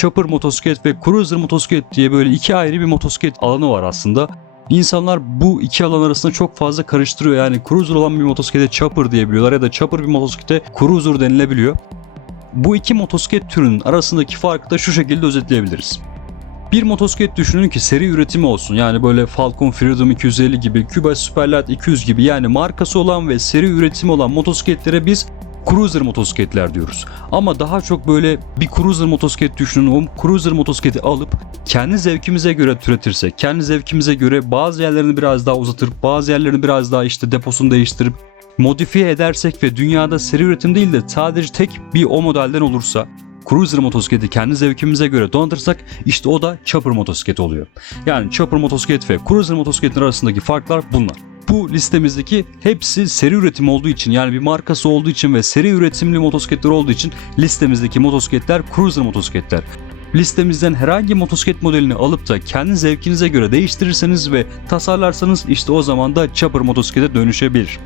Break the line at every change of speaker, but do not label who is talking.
chopper motosiklet ve cruiser motosiklet diye böyle iki ayrı bir motosiklet alanı var aslında. İnsanlar bu iki alan arasında çok fazla karıştırıyor. Yani cruiser olan bir motosiklete chopper diyebiliyorlar ya da chopper bir motosiklete cruiser denilebiliyor. Bu iki motosiklet türünün arasındaki farkı da şu şekilde özetleyebiliriz. Bir motosiklet düşünün ki seri üretimi olsun. Yani böyle Falcon Freedom 250 gibi, Cuba Superlight 200 gibi yani markası olan ve seri üretimi olan motosikletlere biz cruiser motosikletler diyoruz. Ama daha çok böyle bir cruiser motosiklet düşünün. O cruiser motosikleti alıp kendi zevkimize göre türetirsek, kendi zevkimize göre bazı yerlerini biraz daha uzatırıp, bazı yerlerini biraz daha işte deposunu değiştirip modifiye edersek ve dünyada seri üretim değil de sadece tek bir o modelden olursa Cruiser motosikleti kendi zevkimize göre donatırsak işte o da chopper motosiklet oluyor. Yani chopper motosiklet ve cruiser motosikletin arasındaki farklar bunlar. Bu listemizdeki hepsi seri üretim olduğu için yani bir markası olduğu için ve seri üretimli motosikletler olduğu için listemizdeki motosikletler cruiser motosikletler. Listemizden herhangi motosiklet modelini alıp da kendi zevkinize göre değiştirirseniz ve tasarlarsanız işte o zaman da chopper motosiklete dönüşebilir.